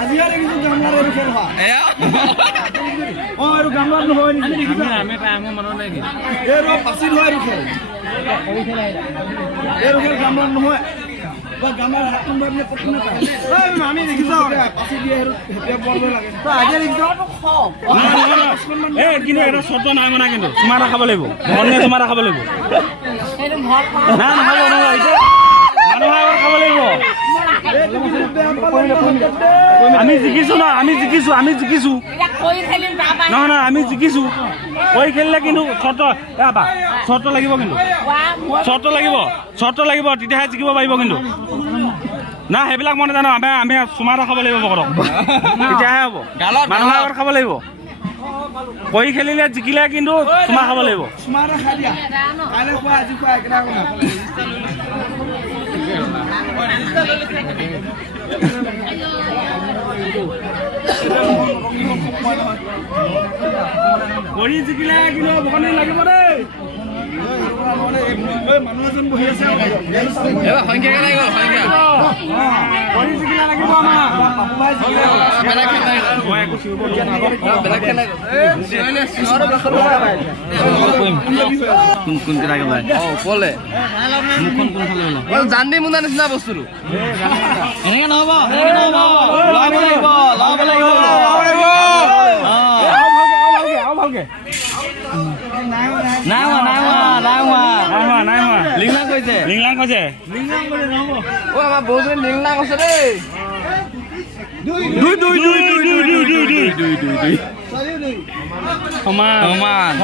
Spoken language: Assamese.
আজিকালি কিন্তু গামলাৰ এইটো খেল হোৱা এইটো গামলাৰ নহয় নেকি দেখিছা আমি আমাৰ মনত নাই কি এইটো পাচিল হয় এইটো খেল এইটো খেল গামলাৰ নহয় গামলাৰ হাতটো মাৰিলে প্ৰথমে পায় আমি দেখিছো পাচি দিয়ে হেতিয়া বলব লাগে আজি দেখিছো কিন্তু এটা চৰ্ত নাই মানে কিন্তু তোমাৰ খাব লাগিব মনে তোমাৰ খাব লাগিব না নহ'ব নহয় মানুহে খাব লাগিব আমি জিকিছো না আমি জিকিছো নহয় নহয় আমি জিকিছো কৈ খেলিলে কিন্তু চৰ্ত লাগিব কিন্তু চৰ্ত লাগিব তেতিয়াহে জিকিব পাৰিব কিন্তু না সেইবিলাক মই নাজানো আমি চুমা এটা খাব লাগিব ভকতক তেতিয়াহে হ'ব মানুহৰ আগত খাব লাগিব কৈ খেলিলে জিকিলে কিন্তু চুমা খাব লাগিব কৰি জিকিলে কিন্তু ভকত লাগিব দেই মানুহ এজন বহি আছে সংখ্যা লাগিব কৰি জিকিলে লাগিব জানি মুনা নিচিনা বস্তুটো এনেকে নহব ভালকে লিংলাং কৈছে আমাৰ বহুতজন লিংলাং আছে দেই দুই সমান